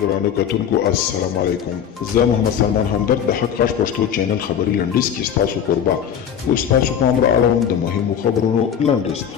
درانه کتونکو السلام علیکم. زه محمد سلمان همدرد د حق غږ پښتو چینل خبري لنډیز کې ستاسو کوربه اوس تاسو پام را اړوم د مهمو خبرونو لنډیز ته.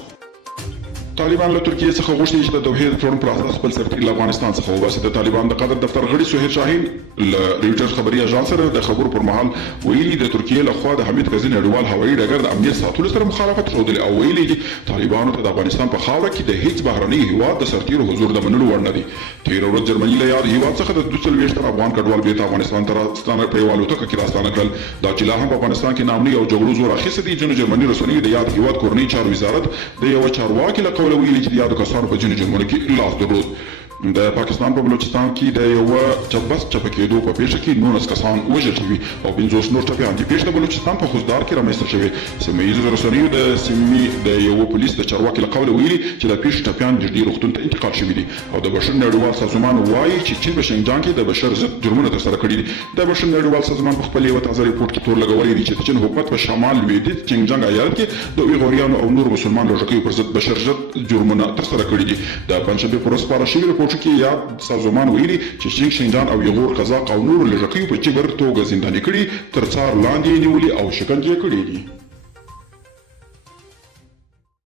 طالبان له ترکیې څخه غوښتي چې د دوحې د تړون پر اساس خپل سفیر له افغانستان څخه وباسي. د طالبان د قدر دفتر غړي سهیل شاهین له رویټرز خبري اژانس سره د خبرو پر مهال ویلي د ترکیې لخوا د حمید کرزي نړیوال هوایي ډګر د امنیت ساتلو سره مخالفت ښودلی او ویلي دي طالبانو ته د افغانستان په خاوره کې د هیڅ بهرني هیواد د سرتیرو حضور د منلو وړ نه دي. تېره ورځ جرمني له یاد هیواد څخه د 42 افغان کډوال بیرته افغانستان ته راستانه په یوه الوتکه کې راستانه کړل. دا چې لا هم په افغانستان کې ناامني او جګړو زور اخیستی دي. ځینو جرمني رسنیو د یاد هیواد کورنۍ چارو وزارت د یوه چارواکي له قوله ویلي چې د یادو کسانو په ځینو جرمونو کې لاس درلود. د پاکستان په بلوچستان کې د یوه چپس چپه کېدو په پیښه کې 19 کسان وژل شوي او 50 نور ټپیان دي. پیښه د بلوچستان په خوزدار کې رامنځته شوې. سیمه ییزو رسنیو د سیمې د یوه پولیس د چارواکي له قوله ویلي چې د پیښې ټپیان نږدې روغتون ته انتقال شوي دي او د بشر نړیوال سازمان وایي چې چین په شینجان کې د بشر ضد جرمونه ترسره کړي دي. د بشر نړیوال سازمان په خپل یوه تازه ریپورټ کې تور لګولی دی چې د چین حکومت په شمال لویدیځ چینجانګ ایالت کې د ویغوریانو او نورو مسلمان لږکیو پر ضد بشر ضد جرمونه ترسره کړي دي. د پنجشنبې په ورځ خپاره شوي ریپورټ کې یاد سازمان ویلي چې شینجان او یغور قزاق او نورو لږکیو په چبر توګه زنداني کړي، تر څار لاندې یې نیولي او شکنجې کړي دي.